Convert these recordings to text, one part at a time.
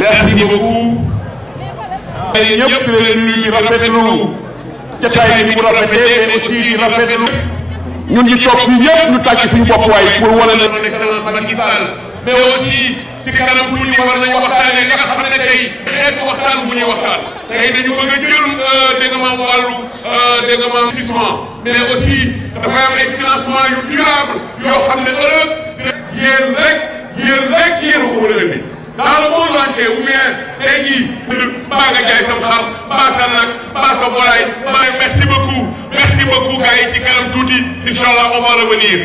merci beaucoup. ñëpp di leen nuyu rafetlu jotaay bi bu rafetee mais aussi di rafetlu ñun ñi toog fii ñëpp ñu tàcc suñu bopp waay pour wane ne son excellence Macky Sall mais aussi ci kanam bu ñu war nañu waxtaanee nga xam ne tey xeetu waxtaan bu ñuy waxtaan tey dañu bëgg a jël dégg nga maam wàllu dégg nga maam investissement mais aussi dafay am ay financement yu durable yoo xam ne ëllëg yéen rek yéen ko mën a indi dans le monde entier ou bien tey jii mbaa nga jaay sam xar mbaa sa nag mbaa sa volaille mbaa merci beaucoup gars yi ci kanam tuuti incha allah on va revenir.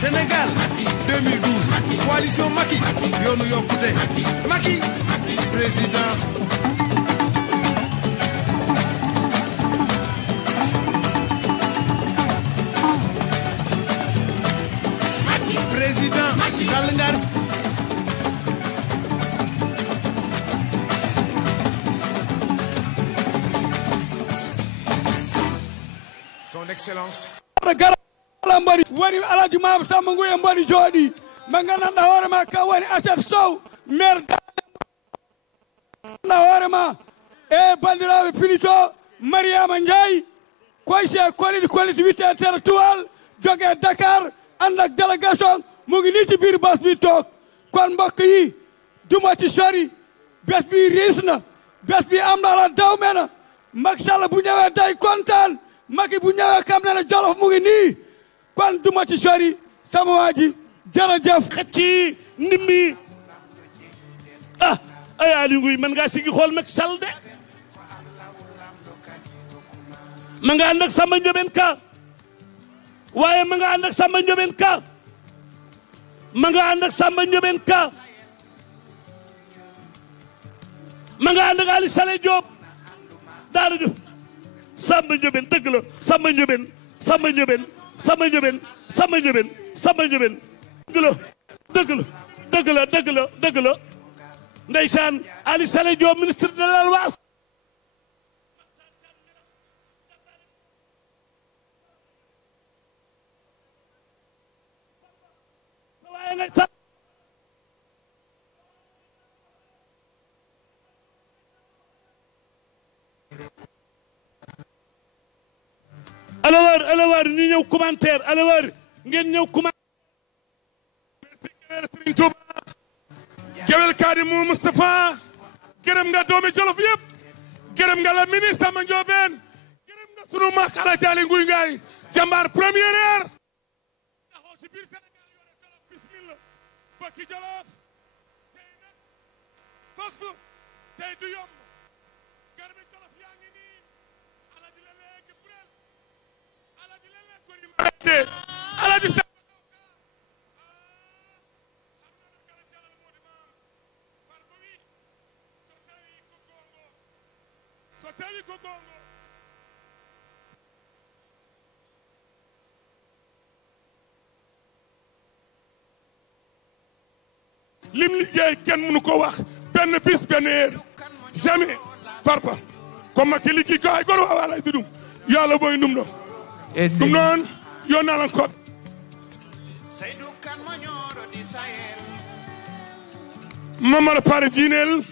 Sénégal 2012 coalition Macky yoonu yokkute Macky président Macky président Sall ngar son excellence mbari wari alaji mama samba nguye mbari jodi magana da hore makka wani asef sow mer hoorema e bandiraɓe finito Mariama Ndiaye koyse koliti witte intellectuel jogue Dakar ànd ak délégation mu ngi nii ci biir bas bi toog kon mbokk yi duma ci sori bés bi riis na bés bi am na la daw me na Macky Sall bu ñëwee day kontaan Macky bu ñëwee xam ne Jolof mu ngi nii kon duma ci sori sama waa ji jërëjëf xëcc ndimbi ah ay Aly Ngouille mën ngaa sigi xool Macky Sall de ma nga ànd ak Samba Ndiobène Ka waaye ma nga ànd ak Samba Ndiobène Ka ma nga ànd ak Samba Ndiobène Ka ma nga ànd ak Ali Saleh Diop daara jo Samba Ndiobène dëgg la Samba Ndiobène Samba Ndiobène Samba Ndiobène Samba Ndiobène Samba Ndiobène dëgg la dëgg la dëgg la dëgg la ndeysaan Ali Saleh Diop ministre de l'Élevage alors ñu ñëw commentaire alors ngeen ñëw commentaire Serigne Touba Kewel Kadimou Moustapha gërëm nga doomi Jolof yëpp gërëm nga la ministre Samba Ndiobène gërëm nga sunu mag Alaaji Aly Ngouille Ndiaye jàmbaar première heure taxaw ci biir Sénégal yore Jolof bismillah bokki Jolof tey nag fox tey du yomb garmi Jolof yaa ngi nii Alaaji la léegi burel Alaaji la léegi ko rimaate Alaaji lim liggéey kenn mënu ko wax benn bis benn heure jamais farba comme ma ki liggéey ko ay gor waa walay dudum yàlla boy ndum do dum noon yo nalan ko Mamar Pare Jinel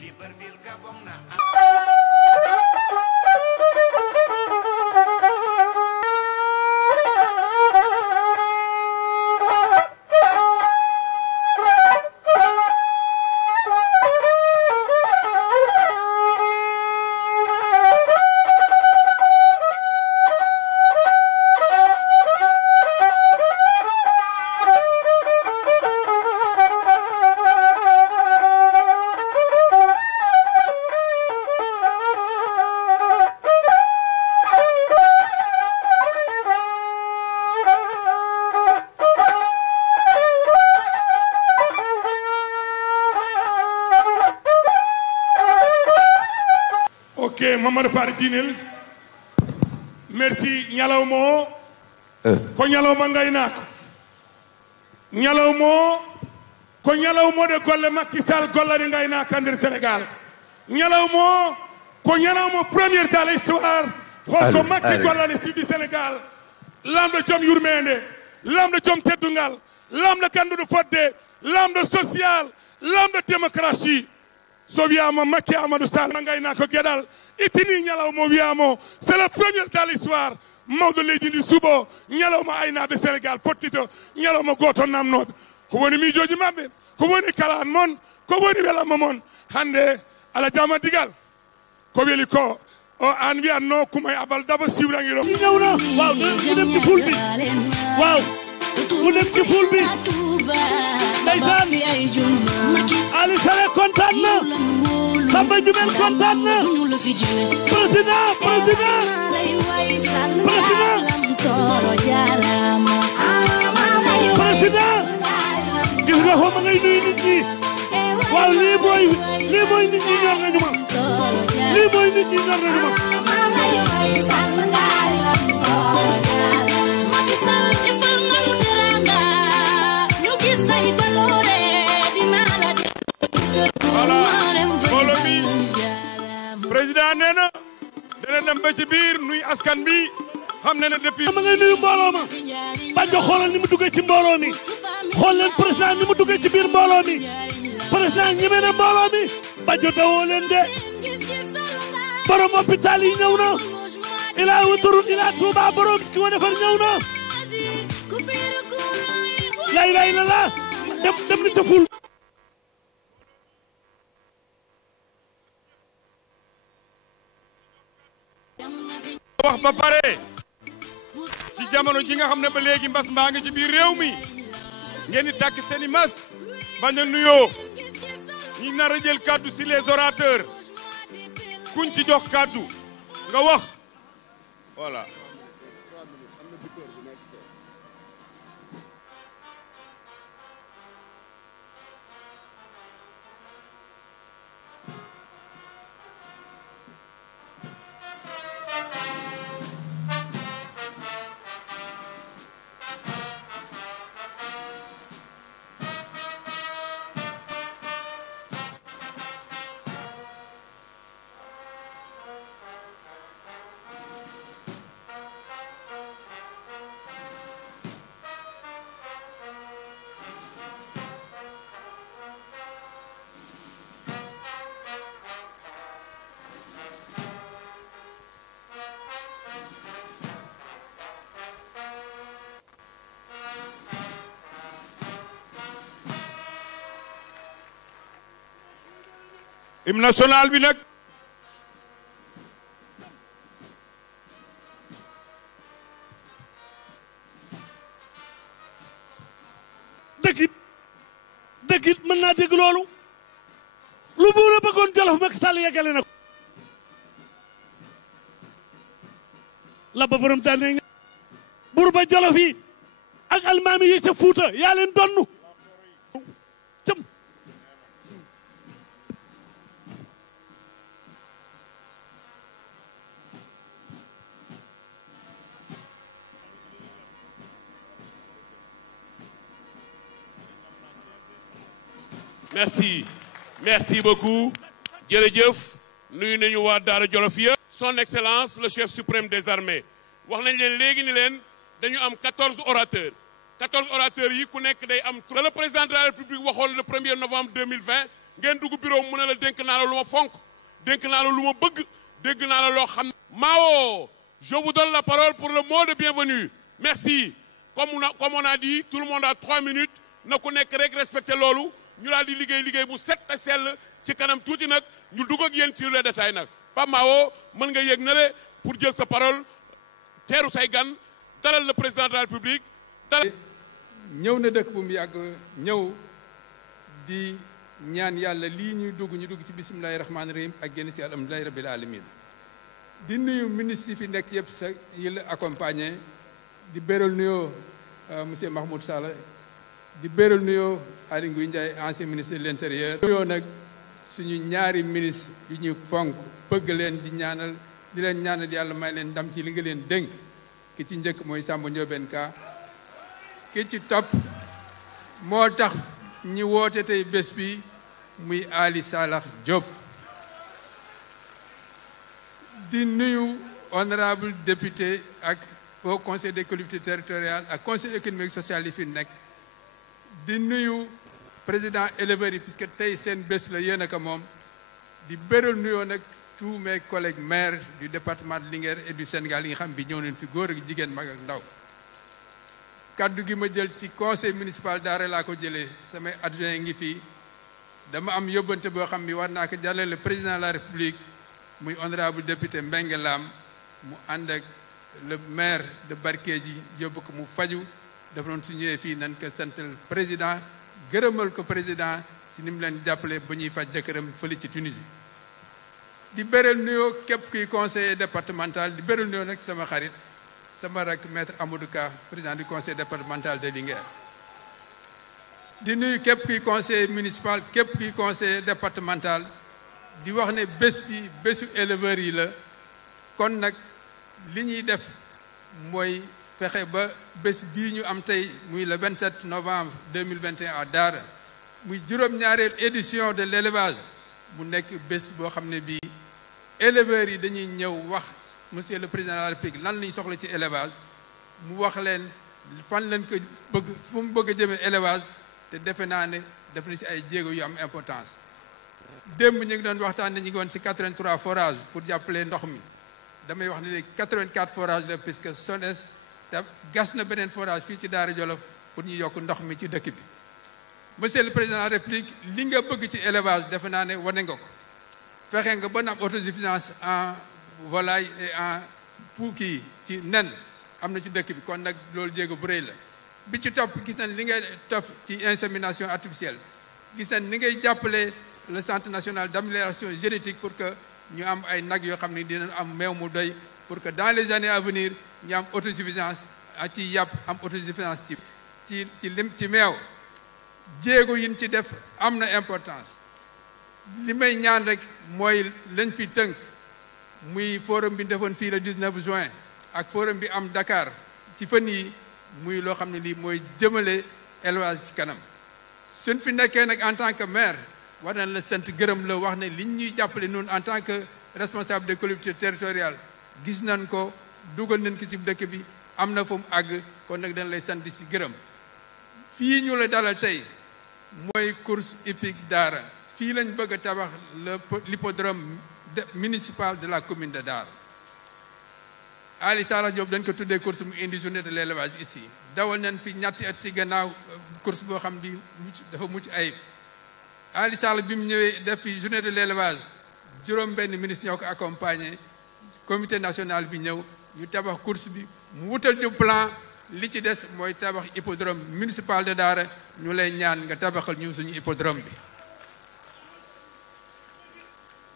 Mamadou Pare Jinel merci ñalaw mo ko ñalaw ma ngay naako ñalaw mo ko ñalaw mo de golle Macky Sall gollani ngay naaka nder Sénégal ñalaw mo ko ñalaw mo première dans l'histoire ko Macky gollani sudi Sénégal lamɗo joom yurmede lamɗo joom teddungal lamɗo ganduɗo fodde lamɗo social lamɗo démocratie so wiyama Macky Amadou Sall ngayna ko gueɗal ittini ñalawma wiyamo c'est le premier dans l'histoire mawɗo leydi ndi suuɓo ñalawma aynaɓe Sénégal pottito ñalawma goto namnoɓe ko woni miijoji mabɓe ko woni kalan moon ko woni welamma moon hande ala jama digal ko weeli ko o an wiyanno kumay abal daba siwranguiro ñëwna waaw mu dem ci ful bi waaw mu dem ci ful bi ndeysaan Ali Saleh kontaan na Samba Ndiobène kontaan na président gis nga ko ma ngay nuyu nit ñi waaw lii mooy nit ñi ñor nañu ma lii mooy nit ñi ñor nañu ma mbooloo mi président nee na dana dem ba ci biir nuy askan bi xam ne depuis ma ngay nuyu mbooloo ma Badio xoolal ni mu duggee ci mbooloo mi xool leen président ni mu duggee ci biir mbooloo mi président ñeme na mbooloo mi Badio dawoo leen de borom hôpital yi ñëw na ila autoroute ila Touba borom ki ma defar ñëw na lay la dem ni ca ful wax ba pare ci jamono ji nga xam ne ba léegi mbas mbaa ngi ci biir réew mi ngeen di tàkk seeni masque bañ a nuyoo ñi nar a jël kàddu si les orateurs kuñ ci jox kàddu nga wax voilà. hymne national bi nag dëgg it mën naa dégg loolu lu buur a bëggoon Jolof Macky Sall yeggale na ko la ba borom daane buur ba Jolof yi ak almaami yi ca Fuuta yaa leen donnu cëm merci beaucoup jërëjëf nuyu nañu waa Daara Jolof ya son excellence le chef suprême des armées wax nañ leen léegi ni leen dañu am 14 orateurs yi ku nekk day am le président de la république waxoon le 1er novembre 2020 ngeen dugg bureau mu ne la dénk naa la lu ma fonk dénk naa la lu ma bëgg dénk naa la loo xam Mao je vous donne la parole pour le mot de bienvenue merci comme on a dit tout le monde a 3 minutes na ku nekk rek respecté loolu ñu daal di liggéey bu set te sell ci kanam tuuti nag ñu dugg ak yéen sur les détails nag Pape Mao mën nga yéeg na le pour jël sa parole teeru say gan dalal le président de la république dalal ñëw na dëkk bu mu yàgg ñëw di ñaan yàlla lii ñu dugg ci bisimilahi rahmaani rahim ak génn ci alhamdulilahi rabbil alamin di nuyu ministre yi fi nekk yëpp sa yi la accompagné di béral nuyoo monsieur Mahmoud Saleh di béral nuyoo Aly Ngouille Ndiaye ancien ministre de l'intérieur nuyoo nag suñu ñaari ministre yi ñu fonk bëgg leen di leen ñaanal yàlla may leen ndam ci li nga leen dénk ki ci njëkk mooy Samba Ndiobène Ka ki ci topp moo tax ñi woote tey bés bi muy Ali Salah Diop di nuyu honorable député ak au conseil des collectivités territoriales ak conseil économique social yi fi nekk di nuyu président éleveurs yi puisque tey seen bés la yéen ak moom di béral nuyoo nag tous mes collègues maires du département de Linguère et du Sénégal yi nga xam bi ñëw nañ fi góor ak jigéen mag ak ndaw kaddu gi ma jël ci conseil municipal Daara laa ko jëlee samay adjoint ngi fii dama am yóbbante boo xam bi war naa ko jàllale président de la république muy honorable député Mbengue Lam mu ànd ak le maire de Barkédji yóbbu ko mu faju dafa doon su ñëwee fii nañ ko santal président gërëmal ko président ci ni mu leen jàppale ba ñuy faj jëkkëram fële ci Tunisie di béral nuyoo képp kuy conseiller départemental di béral nuyoo nag sama xarit sama rak maître Amadou Ka président du conseil départemental de Linguère di nuyu képp kuy conseiller municipal képp kuy conseiller départemental di wax ne bés bi bésu éleveurs yi la kon nag li ñuy def mooy fexe ba bés bii ñu am tey muy le 27 novembre 2021 à Daara muy juróom-ñaareel édition de l'élevage mu nekk bés boo xam ne bii éleveurs yi dañuy ñëw wax monsieur le président de la république lan lañ soxla ci élevage mu wax leen fan lañ ko bëgg fu mu bëgg a jëmee élevage te defe naa ne def na ci ay jéego yu am importance démb ñu ngi doon waxtaan ne ñu ngi woon ci 83 forages pour jàppale ndox mi damay wax ne léegi 84 forages la puisque SONES da gas na beneen forage fii ci Daara Jolof pour ñu yokk ndox mi ci dëkk bi. Monsieur le Président de la République li nga bëgg ci élevage defe naa ne wane nga ko fexe nga ba na am autosuffisance en volaille et en kii ci nen am na ci dëkk bi kon nag loolu jéego bu rëy la. bi ci topp gis nañ li ngay tof ci insémination artificielle gis nañ ni ngay jàppale le centre national d'amélioration génétique pour que ñu am ay nag yoo xam ne dinañ am meew mu doy pour que dans les années à venir ñu am autosuffisance ci yàpp am autosuffisance ci meew. jéego yin ci def am na importance li may ñaan rek mooy lañ fi tënk muy forum bi defoon fii le 19 juin ak forum bi am Dakar ci fan yi muy loo xam ne lii mooy jëmale élevage ci kanam suñ fi nekkee nag en tant que maire war nañ la sant gërëm la wax ne liñ ñuy jàppale noonu en tant que responsable des collectivités territoriales gis nañ ko dugal nañ ko ci dëkk bi am na fu mu àgg kon nag dañ lay sant ci gërëm fii ñu la dalal tey mooy course hippique Daara fii lañ bëgg a tabax l'hippodrome municipal de la commune de Daara Ali Sara Diop dañ ko tuddee course mu indi journée de l'élevage ici dawal nañ fi ñetti at ci gannaaw course boo xam bi dafa mucc ayib Ali Sall bi mu ñëwee def fi journée de l'élevage juróom benn ministre ñoo ko accompagné comité national bi ñëw ñu tabax course bi mu wutal ci plan li ci des mooy tabax hippodrome municipal de Daara ñu lay ñaan nga tabaxal ñu suñu hippodrome bi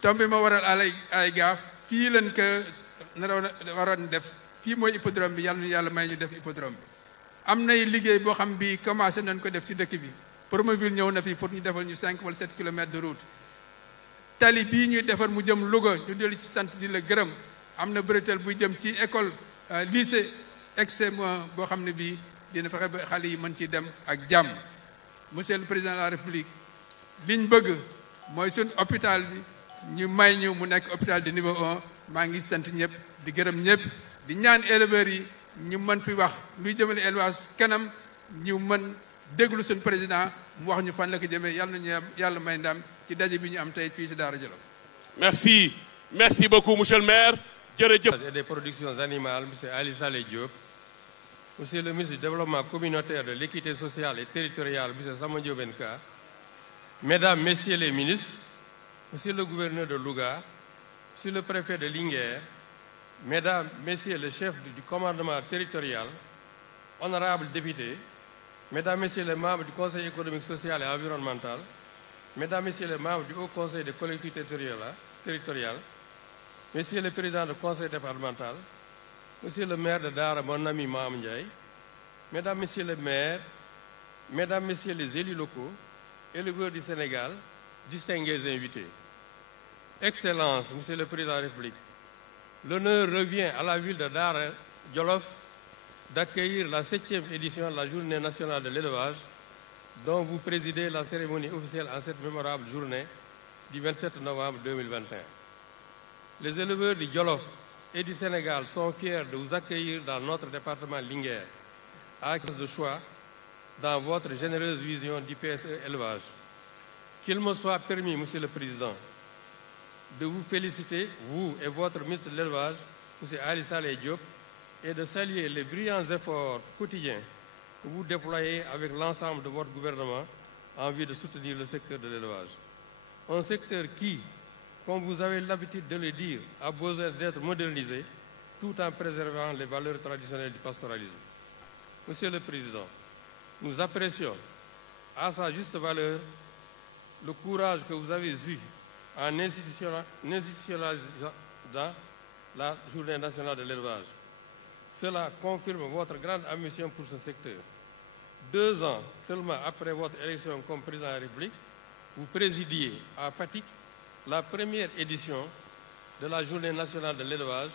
tom bi ma waral ay gaaf fii lañ ko waroon def fii mooy hippodrome bi yàlla may ñu def hippodrome bi am nay liggéey boo xam bi commencé nañ ko def ci dëkk bi Promoville ñëw na fi pour ñu defal ñu 5 wala 7 kilomètres de route tali bii ñuy defar mu jëm Louga ñu dellu ci sant di la gërëm am na bretelle buy jëm ci école lycée extrêmement boo xam ne bii dina fexe ba xale yi mën ci dem ak jàmm monsieur le président de la république liñ bëgg mooy suñ hôpital bi ñu may ñu mu nekk hôpital de niveau 1 maa ngi sant ñëpp di gërëm ñëpp di ñaan éleveurs yi ñu mën fi wax luy jëmale élevage kanam ñu mën déglu suñ président mu wax ñu fan la ko jëmee yàlla nañu yàlla may ndam ci daje bi ñu am tey fii ci Daara Jolof. Merci beaucoup monsieur le maire. Et des productions animales, M. Ali Saleh Diop, Monsieur le ministre du Développement communautaire, de l'équité sociale et territoriale, M. Samba Ndiobène Ka, Mesdames, Messieurs les ministres, Monsieur le gouverneur de Louga, Monsieur le préfet de Linguère, Mesdames, Messieurs les chefs du commandement territorial, honorables députés, Mesdames, Messieurs les membres du Conseil économique, social et environnemental, Mesdames, Messieurs les membres du Haut Conseil des collectivités territoriales, Monsieur le Président du Conseil départemental, Monsieur le maire de Daara, mon ami Maham Ndiaye, Mesdames, Messieurs les maires, Mesdames, Messieurs les élus locaux, éleveurs du Sénégal, distingués invités. Excellences, Monsieur le Président de la République, l'honneur revient à la ville de Daara Jolof d'accueillir la 7e édition de la Journée nationale de l'élevage, dont vous présidez la cérémonie officielle en cette mémorable journée du 27 novembre 2021. Les éleveurs du Jolof et du Sénégal sont fiers de vous accueillir dans notre département Linguère, à cause de choix dans votre généreuse vision du PSE élevage. Qu'il me soit permis, Monsieur le Président, de vous féliciter, vous et votre ministre de l'élevage, M. Ali Saleh Diop, et de saluer les brillants efforts quotidiens que vous déployez avec l'ensemble de votre gouvernement en vue de soutenir le secteur de l'élevage. Un secteur qui, comme vous avez l'habitude de le dire, a besoin d'être modernisé tout en préservant les valeurs traditionnelles du pastoralisme. Monsieur le Président, nous apprécions à sa juste valeur le courage que vous avez eu en institutionnalisant la Journée nationale de l'élevage. Cela confirme votre grande ambition pour ce secteur. 2 ans seulement après votre élection comme président de la République, vous présidiez à Fatick la première édition de la Journée nationale de l'élevage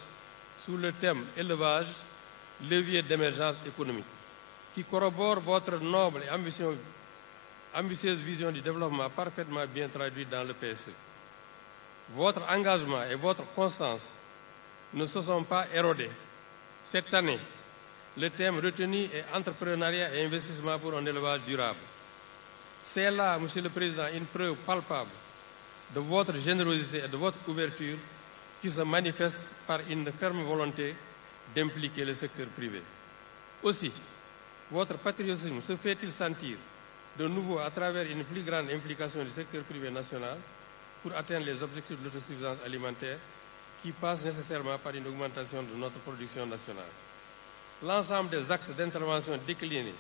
sous le thème « Élevage, levier d'émergence économique » qui corrobore votre noble et ambitieuse vision du développement parfaitement bien traduite dans le PSE. Votre engagement et votre constance ne se sont pas érodés. Cette année, le thème retenu est « Entrepreneuriat et investissement pour un élevage durable ». C'est là, Monsieur le Président, une preuve palpable de votre générosité et de votre ouverture qui se manifeste par une ferme volonté d'impliquer le secteur privé. Aussi, votre patriotisme se fait-il sentir de nouveau à travers une plus grande implication du secteur privé national pour atteindre les objectifs de l'autosuffisance alimentaire qui passent nécessairement par une augmentation de notre production nationale. L'ensemble des axes d'intervention déclinés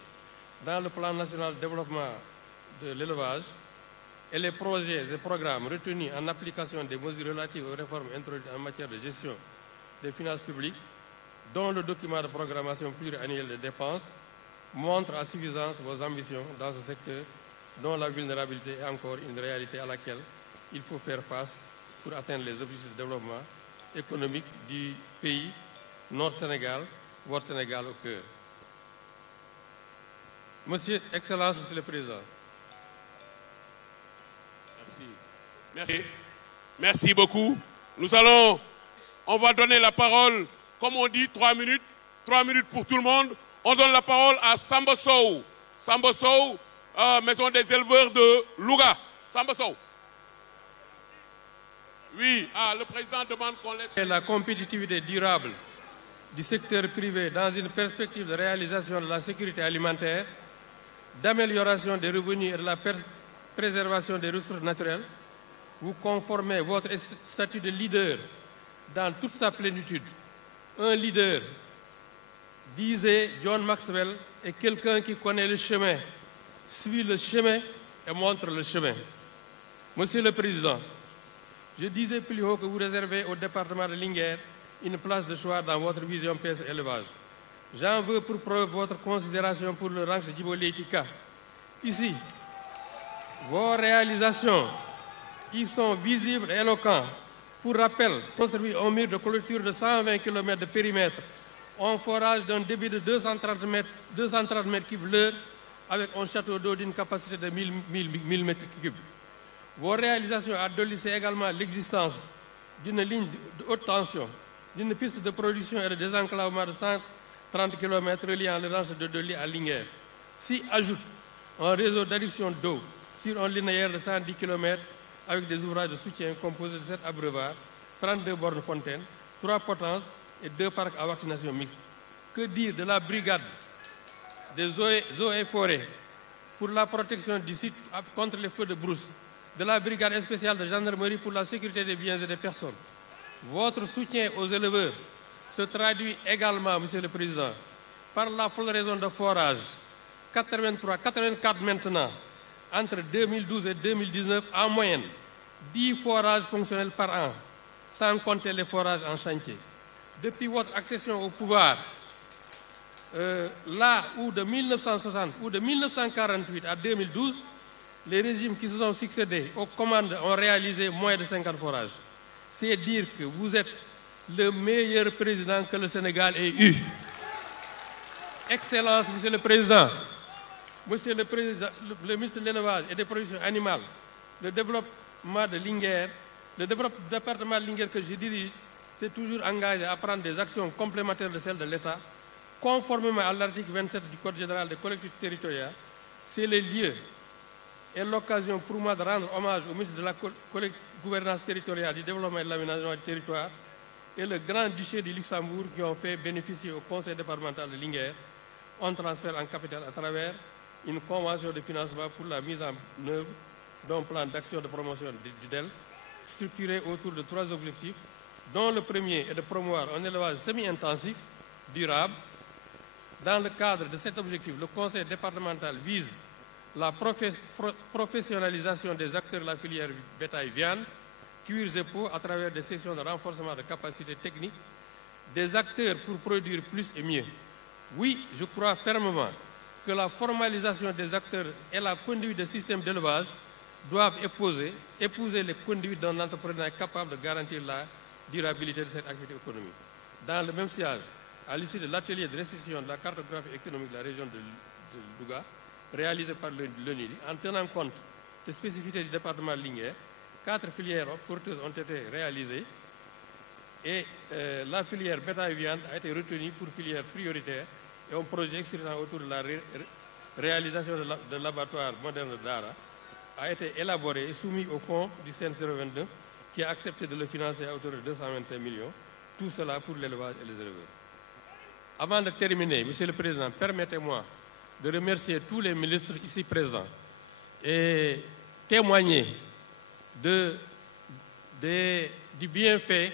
dans le plan national de développement de l'élevage et les projets et programmes retenus en application des mesures relatives aux réformes introduites en matière de gestion des finances publiques, dont le document de programmation pluriannuelle des dépenses, montrent à suffisance vos ambitions dans ce secteur, dont la vulnérabilité est encore une réalité à laquelle il faut faire face pour atteindre les objectifs de développement économique du pays, notre Sénégal, votre Sénégal au cœur. Monsieur, Excellence, Monsieur le Président. Merci. Merci beaucoup. On va donner la parole, comme on dit, 3 minutes. 3 minutes pour tout le monde. On donne la parole à Samba Sow. Samba Sow, Maison des éleveurs de Louga. Samba Sow. Oui, le président demande qu'on laisse... La compétitivité durable du secteur privé dans une perspective de réalisation de la sécurité alimentaire, d'amélioration des revenus et de la préservation des ressources naturelles, vous conformez votre statut de leader dans toute sa plénitude. Un leader, disait John Maxwell, est quelqu'un qui connaît le chemin, suit le chemin et montre le chemin. Monsieur le Président, je disais plus haut que vous réservez au département de Linguère une place de choix dans votre vision PS élevage. J'en veux pour preuve votre considération pour le ranch Djibo Leyti Ka. Ici, vos réalisations y sont visibles et éloquents. Pour rappel, construit un mur de clôture de 120 km de périmètre, un forage d'un débit de 230 mètres cubes l'heure, avec un château d'eau d'une capacité de 1000 mètres cubes. Vos réalisations adolissaient également l'existence d'une ligne de haute tension, d'une piste de production et de désenclavement de 130 km reliant le ranch de Doli à Linguère. S'y ajoute un réseau d'adduction d'eau sur un linéaire de 110 km avec des ouvrages de soutien composés de 7 abreuvoirs, 32 bornes fontaines, 3 potences et 2 parcs à vaccination mixte. Que dire de la brigade des eaux et forêts pour la protection du site contre les feux de brousse, de la brigade spéciale de gendarmerie pour la sécurité des biens et des personnes. Votre soutien aux éleveurs se traduit également, Monsieur le Président, par la floraison de forages, 84 maintenant, entre 2012 et 2019, en moyenne, 10 forages fonctionnels par an, sans compter les forages en chantier. Depuis votre accession au pouvoir, là où de 1960 ou de 1948 à 2012, les régimes qui se sont succédés aux commandes ont réalisé moins de 50 forages. C'est dire que vous êtes le meilleur président que le Sénégal ait eu. Excellence, Monsieur le Président, Monsieur le Président, le ministre de l'Élevage et des productions animales, le développement de Linguère, le département de Linguère que je dirige, s'est toujours engagé à prendre des actions complémentaires de celles de l'État, conformément à l'article 27 du Code général des collectivités territoriales. C'est le lieu et l'occasion pour moi de rendre hommage au ministre de la gouvernance territoriale, du développement et de l'aménagement du territoire et le Grand-Duché du Luxembourg qui ont fait bénéficier au Conseil départemental de Linguère un transfert en capital à travers une convention de financement pour la mise en œuvre d'un plan d'action de promotion du DEL structuré autour de 3 objectifs, dont le premier est de promouvoir un élevage semi-intensif, durable. Dans le cadre de cet objectif, le Conseil départemental vise la professionnalisation des acteurs de la filière bétail-viande, cuirs et peaux à travers des sessions de renforcement de capacités techniques, des acteurs pour produire plus et mieux. Oui, je crois fermement que la formalisation des acteurs et la conduite des systèmes d'élevage doivent épouser les conduites d'un entrepreneur capable de garantir la durabilité de cette activité économique. Dans le même sillage, à l'issue de l'atelier de restitution de la cartographie économique de la région de Louga, réalisé par l'ONIDI, en tenant compte des spécificités du département de Linguère, 4 filières porteuses ont été réalisées et la filière bétail-viande a été retenue pour filière prioritaire et un projet excitant autour de la réalisation de l'abattoir moderne de Dara a été élaboré et soumis au fonds du CN 022 qui a accepté de le financer à hauteur de 225 millions, tout cela pour l'élevage et les éleveurs. Avant de terminer, Monsieur le Président, permettez-moi de remercier tous les ministres ici présents et témoigner du bienfait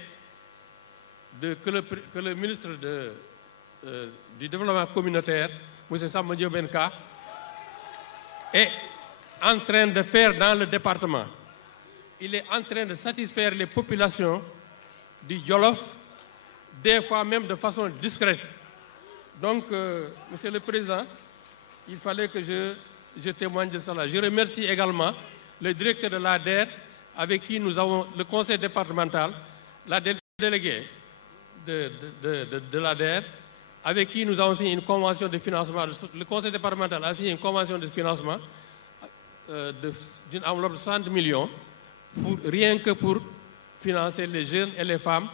que le ministre du Développement communautaire, M. Samba Ndiobène Ka, est en train de faire dans le département. Il est en train de satisfaire les populations du Djolof, des fois même de façon discrète. Donc, Monsieur le Président, il fallait que je témoigne de cela. Je remercie également le directeur de l'ADER, avec qui nous avons le conseil départemental, la déléguée de l'ADER, avec qui nous avons signé une convention de financement. Le conseil départemental a signé une convention de financement d'une enveloppe de 60 millions, rien que pour financer les jeunes et les femmes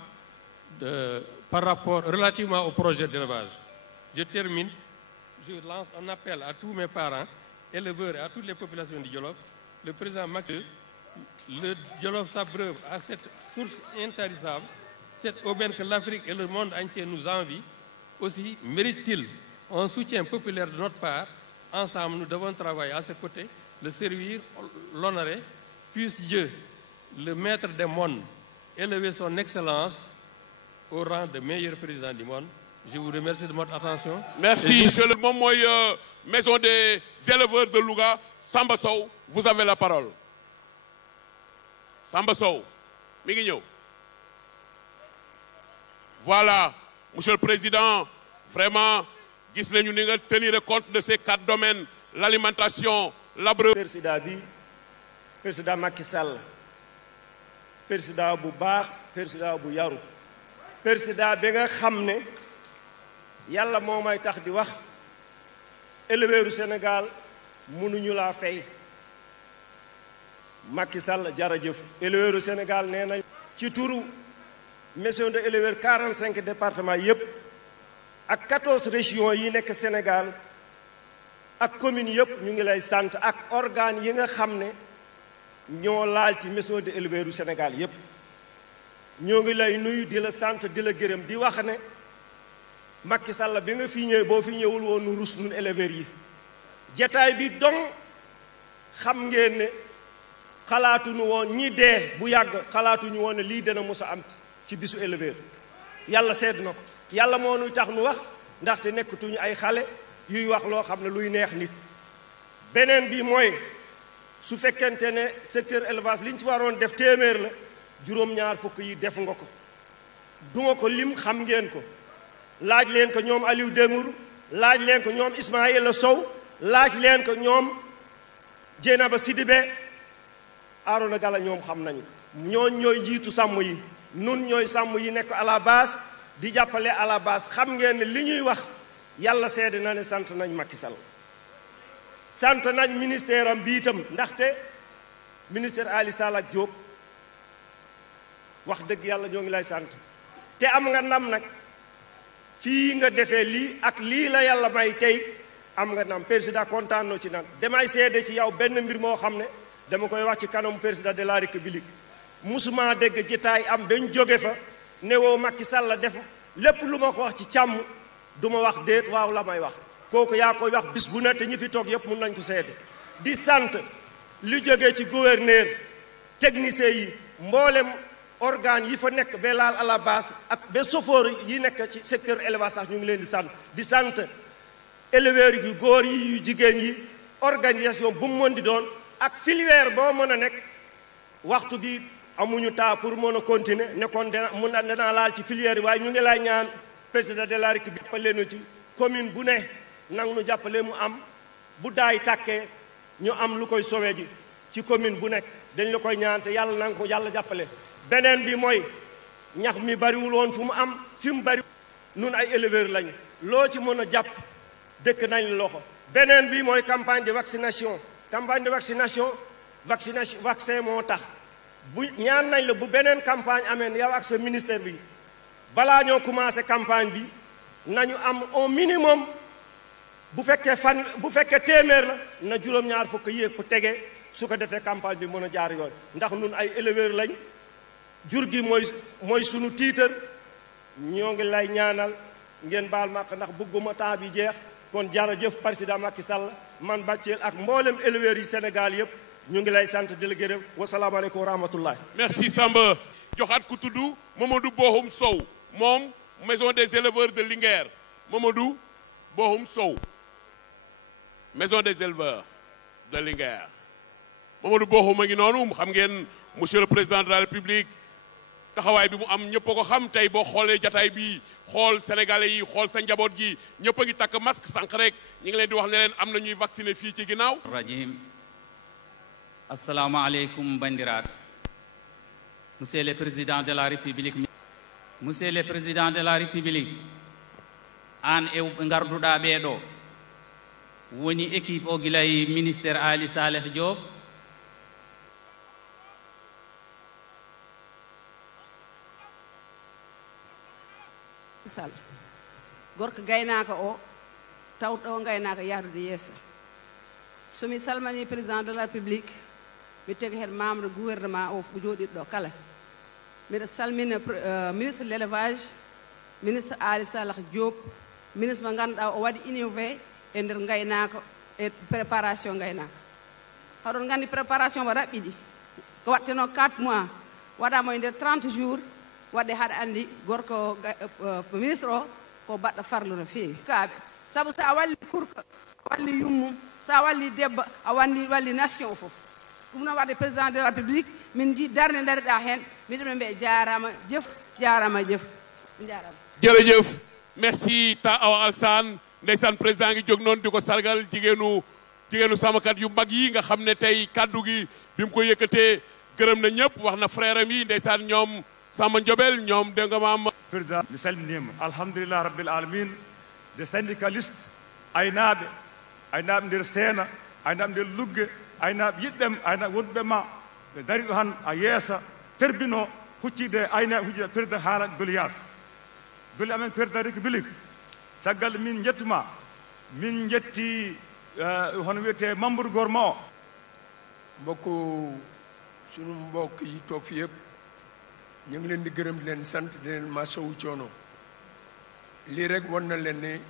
relativement au projet d'élevage. Je termine, je lance un appel à tous mes parents, éleveurs et à toutes les populations du Djolof. Le président Macky, le Djolof s'abreuve à cette source intarissable, cette aubaine que l'Afrique et le monde entier nous envient. Aussi mérite-t-il un soutien populaire de notre part. Ensemble, nous devons travailler à ses côtés, le servir, l'honorer. Puisse Dieu, le maître des mondes, élever son excellence au rang de meilleur président du monde. Je vous remercie de votre attention. Merci, monsieur le maison des éleveurs de Louga. Samba Sow, vous avez la parole. Samba Sow, Miguigno. Voilà, monsieur le président, vraiment, gis nañu ni nga tenir compte de ces 4 domaines, l'alimentation, l'abreuvage. Président Macky Sall, président bu baax, président bu yaru, président bi nga xam ne yàlla moo may tax di wax éleveur du Sénégal mënuñu laa fay. Macky Sall jërëjëf. Éleveur du Sénégal nee na ci turu maison de éleveurs 45 départements yépp ak 14 régions yi nekk Sénégal ak communes yépp ñu ngi lay sant ak organes yi nga xam ne ñoo laal ci maison de éleveurs du Sénégal yépp ñoo ngi lay nuyu di la sant di la gërëm di wax ne Macky Sall bi nga fi ñëw boo fi ñëwul woon nu rus nun éleveurs yi jataay bi dong xam ngeen ne xalaatuñu woon ñi dee bu yàgg xalaatuñu woon ne lii dana mos a am ci bisu éleveur yàlla sedd na ko yàlla moo nuy tax nu wax ndaxte nekkatuñu ay xale yuy wax loo xam ne luy neex nit. beneen bi mooy su fekkente ne secteur élevage li ñu ci waroon def téeméer la juróom-ñaar fukk yi def nga ko duma ko lim xam ngeen ko laaj leen ko ñoom Aliou Dembour laaj leen ko ñoom Ismaïla Sow laaj leen ko ñoom Dieynaba Sidibé Arona Gala ñoom xam nañu ko ñooñ ñooy njiitu sàmm yi nun ñooy sàmm yi nekk à la base di jàppale à la base xam ngeen ne li ñuy wax yàlla seede na ne sant nañ Macky Sall sant nañ ministère am bi itam ndaxte ministère Ali Salak Diop wax dëgg yàlla ñoo ngi lay sant te am nga ndam nag fii nga defee lii ak lii la yàlla may tey am nga ndam président kontaan noo ci nan damay seede ci yow benn mbir moo xam ne dama koy wax ci kanamu président de la république musuma dégg jitaay am dañ jóge fa ne woo Macky Sall def lépp lu ma ko wax ci càmm du ma wax déet waaw la may wax kooku yaa koy wax bis bu ne te ñi fi toog yépp mun nañ ko seede di sant li jógee ci gouverneur technicien yi mboolem organes yi fa nekk ba laal à la base ak ba chauffeur yi nekk ci secteur élevage sax ñu ngi leen di sant éleveurs yu góor yi yu jigéen yi organisation bu mu mën di doon ak filière boo mën a nekk waxtu bi amuñu temps pour mën a continuer nekkoon danaa laal ci filière yi waaye ñu ngi lay ñaan président de la République jàppale nu ci commune bu ne nang nu jàppale mu am bu daay tàkkee ñu am lu koy sauvé ji ci commune bu nekk dañ la koy ñaan te yàlla nanga ko yàlla jàppale beneen bi mooy ñax mi bariwul woon fu mu am fi mu bari nun ay éleveurs lañu loo ci mën a jàpp dëkk nañ loxo beneen bi mooy campagne de vaccination vaccin moo tax bu ñaan nañ la bu beneen campagne amee yow ak sa ministère bi balaa ñoo commencé campagne bi nañu am au minimum bu fekkee téeméer la na juróom-ñaar fukk yéeg bu tege su ko defee campagne bi mën a jaar yoon ndax nun ay éleveur lañ jur gi mooy sunu tiitar ñoo ngi lay ñaanal ngeen baal ma ndax bëgguma temps bi jeex kon jërëjëf président Macky Sall man Bathie ak mboolem éleveurs yi Sénégal yëpp ñu ngi lay sant di la gërëm wasalaamaaleykum wa rahmatullah. merci Samba joxaat ku tudd Mamadou Bohum Sow moom maison des éleveurs de Linguère Mamadou Bohum Sow maison des éleveurs de Linguère Mamadou Bohum a ngi noonu xam ngeen monsieur le président de la République taxawaay bi mu am ñëpp a ko xam tey boo xoolee jataay bi xool sénégalais yi xool sa njaboot gi ñëpp a ngi takk masque sànq rek ñu ngi leen di wax ne leen am na ñuy vacciner fii ci ginnaaw. rajim assalamu aleykum bandiraɓe monsieur le président de la république monsieur le président de la république an e garduɗa ɓeeɗo woni équipe o gila e ministére Ali Saleh Diop sall gorko gaynaka o tawɗo o gaynaka yahdude yeeso somi salmani président de la république mi tegi hen membre gouvernement o jooɗiɗo ɗo kala mbiɗa salmina ministre de l' élevage ministre Ali Saleh Diop ministre mo ganduɗa o waɗi innové e nder gaynaka e préparation gaynaka haɗon gandi préparation mo raɓɓiɗi ko watteno 4 mois waɗama e nder 30 jours waɗde haɗa andi gorko ministre o ko baɗɗo farlu no feewi kaaɓe saabu sa walli kurka a walli yummum sa walli debbo a walli nation o foof ɗum noon wadde président de la république min jii darde daariɗa hen mbiɗumen ɓe jarama jëf jarama jëf jarama jërëjëf merci ta Awa Alsane ndeysaan président ngi jóg noonu di ko sargal jigéenu sàmmkat yu mag yi nga xam ne tey kaddu gi bi mu ko yëkkatee gërëm na ñëpp wax na frère am yi ndeysaan ñoom Samba Ndiobel ñoom dégg nga maam président mi salminima alhamdulillah rabbil alamin de syndicaliste aynaaɓe nder seena aynaaɓe nder lugge aynaaɓe yiɗɓem aynaaɓe wonɓe ma ɓe dari ɗo han a yeesa terbino huccide aynaaɓe huccide président haala doliyas doli amen président république caggal min jettuma min jetti hono wiyete membre gorma o mbokku sunu mbokk yi toog fi yëpp ñu ngi leen di gërëm di leen sant di leen masawu coono lii rek war na leen ne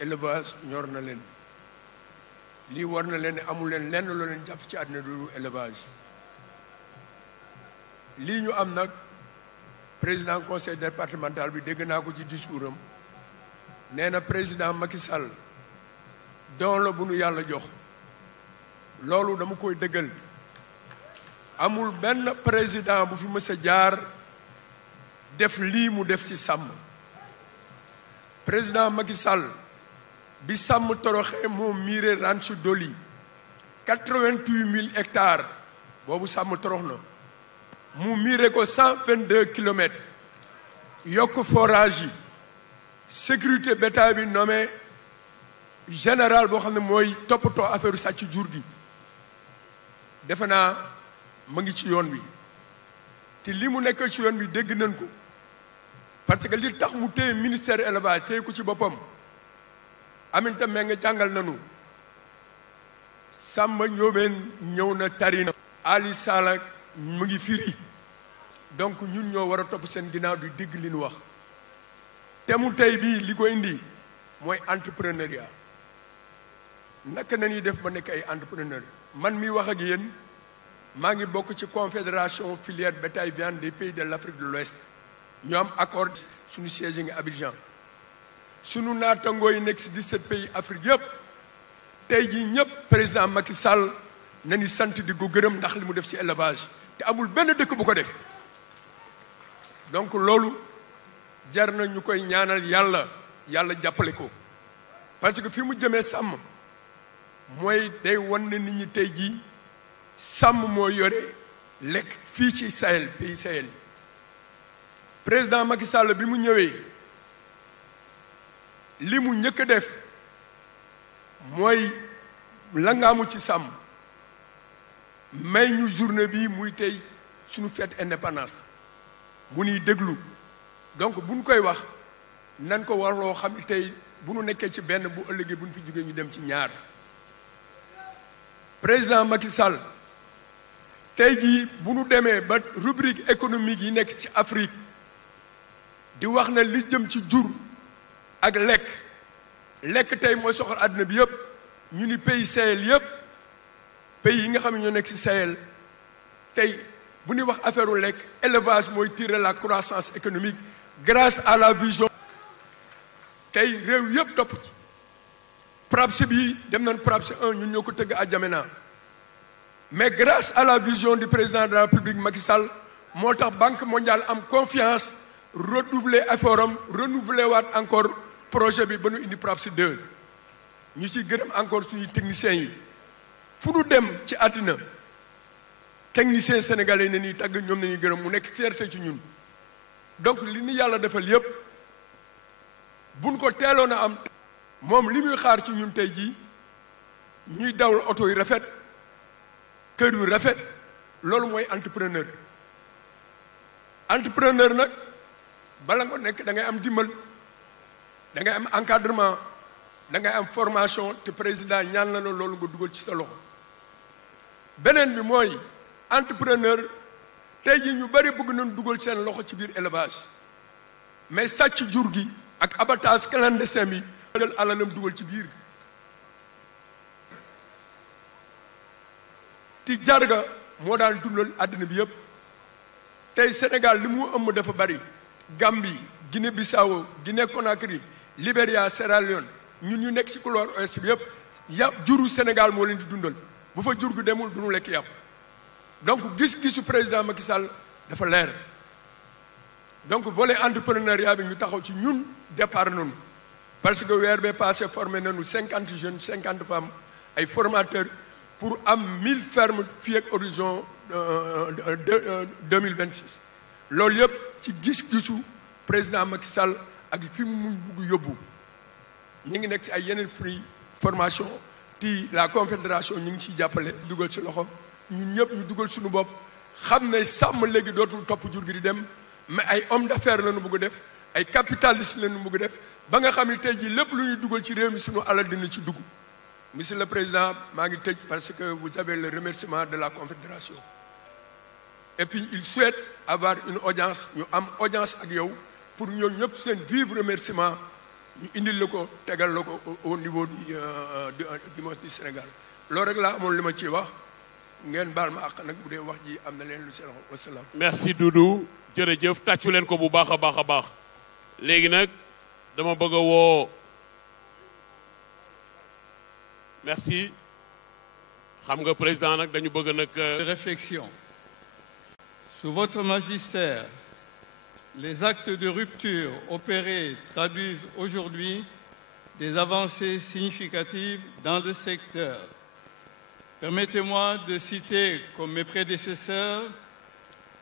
élevage ñor na leen lii war na leen ne amul leen lenn loo leen jàpp ci àddina du élevage lii ñu am nag président conseil départemental bi dégg naa ko ci discours am nee na président Macky Sall don la bu nu yàlla jox loolu dama koy dëggal amul benn président bu fi mës a jaar def lii mu def ci sàmm président Macky Sall bi sàmm toroxee moo miire ranch Doli 88 000 hectares boobu sàmm torox na mu miire ko 122 kilomètres yokk forage yi sécurité bétail bi nommé général boo xam ne mooy toppatoo affaire sàcc jur gi defe naa ma ngi ci yoon wi te li mu nekk ci yoon wi dégg nañ ko parce que li tax mu téye ministère élevage téye ko ci boppam Aminata Mbengue jàngal nañu Samba Ndiobène ñëw na tari na Ali Saleh mu ngi firi donc ñun ñoo war a topp seen ginnaaw di dégg li ñu wax te mu tey bii li ko indi mooy entrepreneuriat naka nañuy def ba nekk ay entrepreneur man mi wax ak yéen maa ngi bokk ci confédération filière bétail viande des pays de l'Afrique de l'Ouest ñu am accord suñu siège ngi Abidjan suñu naatangoo yi nekk ci 17 pays Afrique yëpp tey jii ñëpp président Macky Sall nañu sant di ko gërëm ndax li mu def ci élevage te amul benn dëkk bu ko def donc loolu jar na ñu koy ñaanal yàlla jàppale ko parce que fi mu jëmee sàmm mooy day wan ne nit ñi tey jii sàmm moo yore lekk fii ci Sahel pays Sahel président Macky Sall bi mu ñëwee li mu njëkk a def mooy la ngaamu ci sàmm may ñu journée bi muy tey suñu fête indépendance mu nuy déglu donc buñ koy wax nan ko warloo xam ne tey bu nu nekkee ci benn bu ëllëgee bu ñu fi jógee ñu dem ci ñaar président Macky Sall tey jii bu nu demee ba rubrique économique yi nekk ci Afrique di wax na li jëm ci jur ak lekk tey mooy soxal àdduna bi yëpp ñu ni pays Sahel yëpp pays yi nga xam ne ñoo nekk ci Sahel tey bu ñuy wax affaire u lekk élevage mooy tirer la croissance économique grâce à la vision tey réew yëpp topp ci PRAPS bi dem nañ PRAPS 1 ñun ñoo ko tëgg à Djamena mais grâce à la vision du président de la République Macky Sall moo tax Banque mondiale am confiance redoubler effort am renouveler waat encore projet bi ba nu indi PRAPS 2 ñu ci gërëm encore suñuy techniciens yi fu nu dem ci àddina techniciens sénégalais yi ne ñuy tàgg ñoom nañuy gërëm mu nekk fierté ci ñun donc li ni yàlla defal yépp buñ ko teeloon a am moom li muy xaar ci ñun tey jii ñuy dawal oto yu rafet kër yu rafet loolu mooy entrepreneur nag bala nga nekk da ngay am dimbal da ngay am encadrement da ngay am formation te président ñaan la loolu nga dugal ci sa loxo beneen bi mooy entrepreneur tey jii ñu bari bëgg nañ dugal seen loxo ci biir élevage mais sàcc jur gi ak abattage clandestin bi jël alalam dugal ci biir ti jarga moo daan dundal àddina bi yëpp tey Sénégal li mu ëmb dafa bari Gambie Guinée Bissau Guinée Conakry Libéria Sierra Leone ñun ñu nekk ci couloir ouest bi yëpp juru Sénégal moo leen di dundal bu fa jur gu demul du ñu lekk yàpp donc gis-gisu président Macky Sall dafa leer donc volet entrepreneuriat bi ñu taxaw ci ñun départ nañu parce que weer bee passé formé nañu 50 jeunes 50 femmes ay formateurs pour am 1000 fermes fii ak horizon 2026 loolu yëpp ci gis-gisu président Macky Sall ak fi mu bugg yóbbu ñu ngi nekk ci ay yeneen fruits formation ti la confédération ñu ngi ciy jàppale dugal ci loxo ñun ñëpp ñu dugal suñu bopp xam ne sàmm léegi dootul topp jur gi di dem mais ay homme d'affaires la ñu bëgg def ay capitalistes la ñu bëgg def ba nga xam ne tey jii lépp lu ñuy dugal ci réew mi suñu alal dina ci dugg monsieur le président maa ngi tëj parce que vous avez le remerciement de la confédération et puis il souhaite avoir une audience ñu am audience ak yow pour ñoo ñëpp seen vive remerciement ñu indil la ko tegal la ko au niveau du Sénégal loolu rek laa amoon li ma ciy wax ngeen baal ma àq nag bu dee wax ji am na leen lu seen wax wasalaam. merci Doudou jërëjëf tàccu leen ko bu baax a baax léegi nag dama bëgg a woo merci xam nga président nag dañu bëgg nag. réflexion. Sous votre magistère, les actes de rupture opérés traduisent aujourd'hui des avancées significatives dans le secteur. Permettez-moi de citer, comme mes prédécesseurs,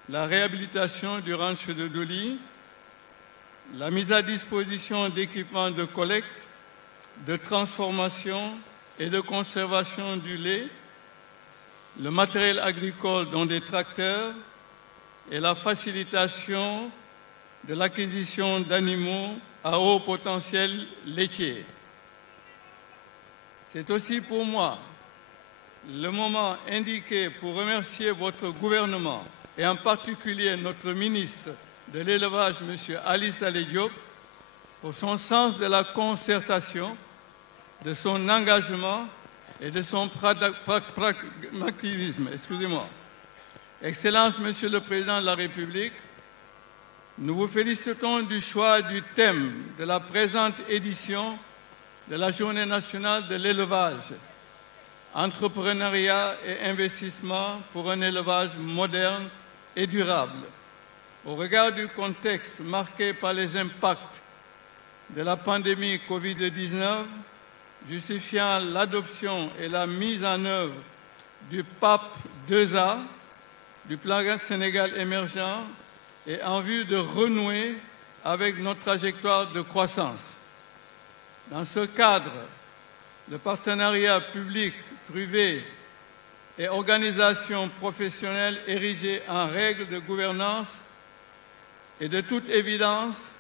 la réhabilitation du ranch de Doli, la mise à disposition d'équipements de collecte, de transformation et de conservation du lait, le matériel agricole dont des tracteurs et la facilitation de l'acquisition d'animaux à haut potentiel laitier. C'est aussi pour moi le moment indiqué pour remercier votre gouvernement et en particulier notre ministre de l'élevage, M. Ali Saleh Diop, pour son sens de la concertation, de son engagement et de son pragmatisme. Excusez-moi. Excellence, Monsieur le Président de la République, nous vous félicitons du choix du thème de la présente édition de la Journée nationale de l'élevage, entrepreneuriat et investissement pour un élevage moderne et durable. Au regard du contexte marqué par les impacts de la pandémie Covid-19, justifiant l'adoption et la mise en œuvre du PAP 2A, du plan Sénégal émergent, et en vue de renouer avec notre trajectoire de croissance. Dans ce cadre, le partenariat public-privé et organisations professionnelles érigées en règles de gouvernance est de toute évidence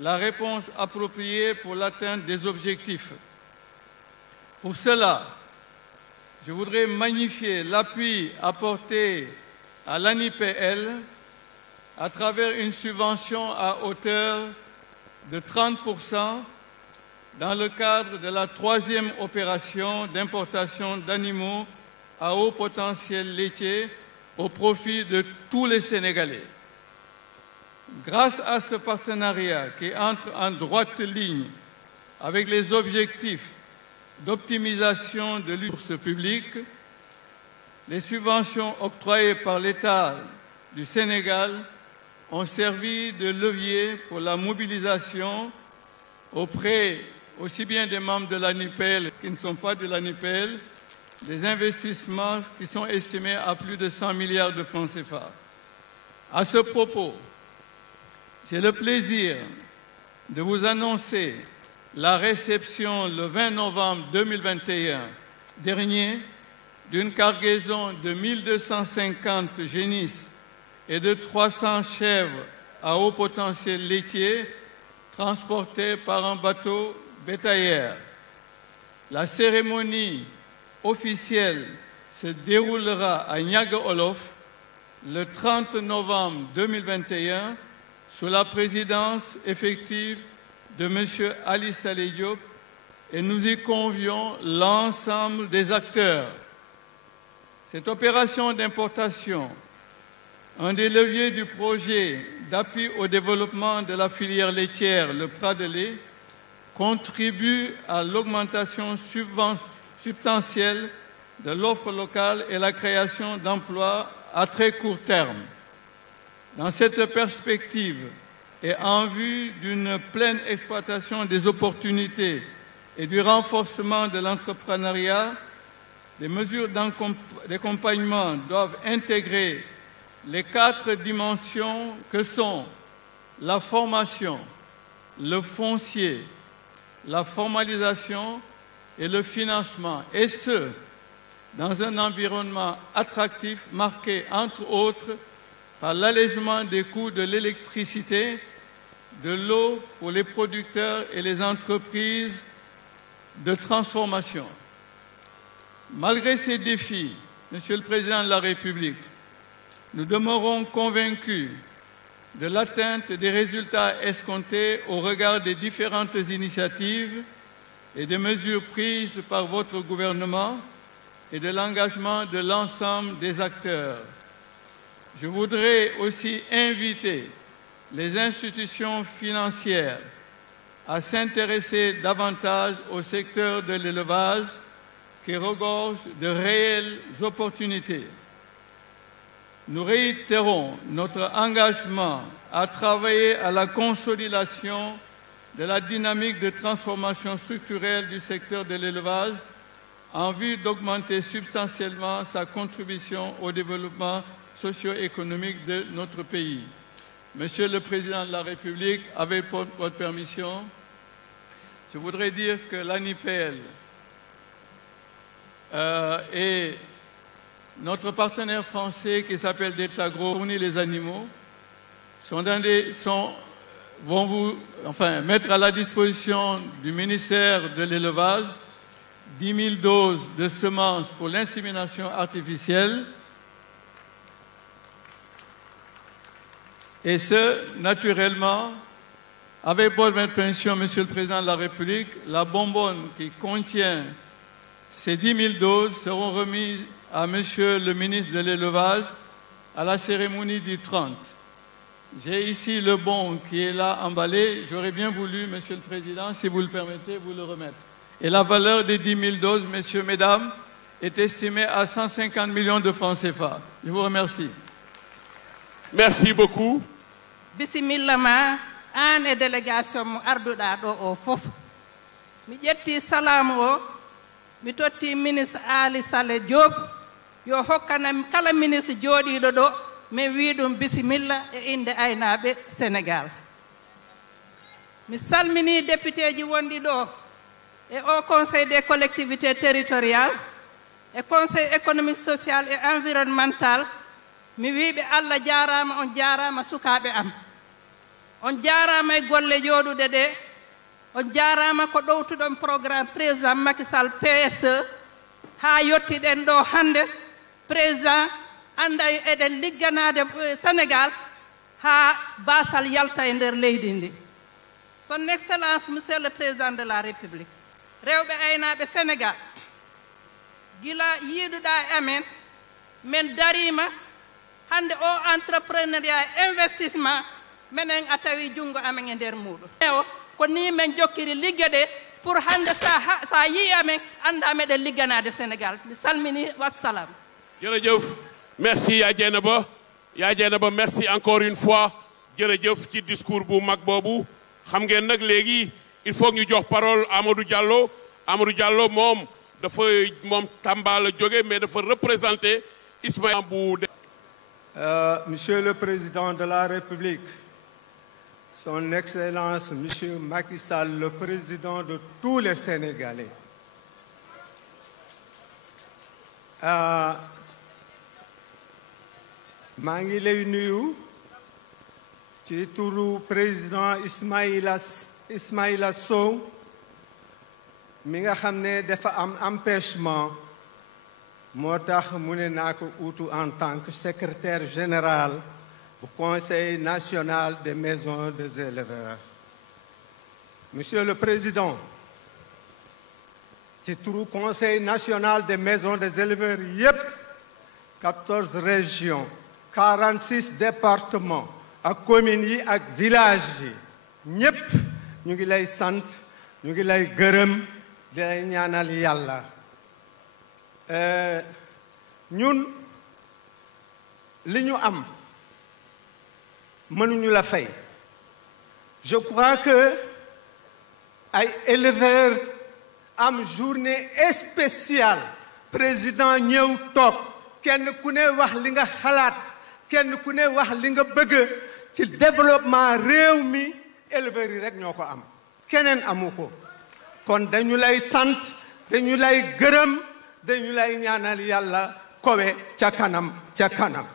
la réponse appropriée pour l'atteinte des objectifs. Pour cela, je voudrais magnifier l'appui apporté à l'ANIPL à travers une subvention à hauteur de 30% dans le cadre de la 3e opération d'importation d'animaux à haut potentiel laitier au profit de tous les Sénégalais. Grâce à ce partenariat qui entre en droite ligne avec les objectifs d'optimisation de l'usure publique, les subventions octroyées par l'État du Sénégal ont servi de levier pour la mobilisation auprès aussi bien des membres de l'ANIPL qui ne sont pas de l'ANIPL, des investissements qui sont estimés à plus de 100 milliards de francs CFA. À ce propos, j'ai le plaisir de vous annoncer la réception le 20 novembre 2021 dernier d'une cargaison de 1250 génisses et de 300 chèvres à haut potentiel laitier transportées par un bateau bétaillère. La cérémonie officielle se déroulera à Niaga-Olof le 30 novembre 2021 sous la présidence effective de M. Ali Saleh Diop et nous y convions l'ensemble des acteurs. Cette opération d'importation, un des leviers du projet d'appui au développement de la filière laitière, le Prat de lait, contribue à l'augmentation substantielle de l'offre locale et la création d'emplois à très court terme. Dans cette perspective et en vue d'une pleine exploitation des opportunités et du renforcement de l'entrepreneuriat, les mesures d'accompagnement doivent intégrer les 4 dimensions que sont la formation, le foncier, la formalisation et le financement, et ce, dans un environnement attractif marqué, entre autres, par l'allègement des coûts de l'électricité, de l'eau pour les producteurs et les entreprises de transformation. Malgré ces défis, Monsieur le Président de la République, nous demeurons convaincus de l'atteinte des résultats escomptés au regard des différentes initiatives et des mesures prises par votre gouvernement et de l'engagement de l'ensemble des acteurs. Je voudrais aussi inviter les institutions financières à s'intéresser davantage au secteur de l'élevage qui regorge de réelles opportunités. Nous réitérons notre engagement à travailler à la consolidation de la dynamique de transformation structurelle du secteur de l'élevage en vue d'augmenter substantiellement sa contribution au développement socio-économique de notre pays. Monsieur le Président de la République, avec votre permission, je voudrais dire que l'ANIPL et notre partenaire français qui s'appelle Deltagro fournit les animaux vont vous mettre à la disposition du ministère de l'Élevage 10 000 doses de semences pour l'insémination artificielle et ce, naturellement, avec votre permission, Monsieur le Président de la République, la bonbonne qui contient ces 10 000 doses seront remises à Monsieur le ministre de l'Élevage à la cérémonie du 30. J'ai ici le bon qui est là emballé. J'aurais bien voulu, Monsieur le Président, si vous le permettez, vous le remettre. Et la valeur des 10 000 doses, messieurs, mesdames, est estimée à 150 millions de francs CFA. Je vous remercie. Merci beaucoup. Bismillah ma an e délégation mo arduɗa ɗo o fof mi ƴetti salamu o mi totti ministre Ali Saleh Diop yo hokkanam kala ministre jooɗiɗo ɗo mi wi ɗum bisimilla e inde aynaɓe Sénégal. Mi salmini député ji wonɗi ɗo e au conseil des collectivités territoriales e conseil économique social et environnemental. Mi wiɓe Allah jarama, on jarama sukaɓe am, on jarama e golle joɗuɗe ɗe, on jarama ko ɗowtuɗon programme président Macky Sall PSE ha yettiɗen ɗo hande. Président anda eɗen ligganade Sénégal ha basal yalta e nder leydi ndi. Son Excellence Monsieur le Président de la République, rewɓe aynaɓe Sénégal, gila yiiɗuɗa amen men darima hande o entrepreneuriat investissement menen a tawi junngo amen e nder muɗum o ko ni men jokkiri ligge ɗe pour hande sa yi amen anda meɗen ligganade Sénégal. Mi salmini, wassalam. jërëjëf merci yaa Dieynaba merci encore une fois jërëjëf ci discours bu mag boobu. xam ngeen nag léegi il faut ñu jox parole Amadou Diallo moom dafa Tamba la jóge mais dafa représenter Ismaïla bu Monsieur le Président de la République, Son Excellence Monsieur Macky Sall, le Président de tous les Sénégalais, maa ngi lay nuyu ci turu Président Ismaïla Sow mi nga xam ne dafa am empêchement moo tax mu ne naa ko uutu en tant que secrétaire général du Conseil national des maisons des éleveurs. Monsieur le Président, ci turu Conseil national des maisons des éleveurs yépp 14 régions 46 départements ak communes yi ak villages yi ñépp ñu ngi lay sant ñu ngi lay gërëm di lay ñaanal yàlla. ñun li ñu am mënuñu la fay. Je crois que ay éleveurs am journée spéciale président ñëw toog kenn ku ne wax li nga xalaat kenn ku ne wax li nga bëgg ci développement réew mi éleveurs yi rek ñoo ko am keneen amu ko. kon dañu lay sant dañu lay gërëm dañu lay ñaanal yàlla kowe ca kanam ca kanam.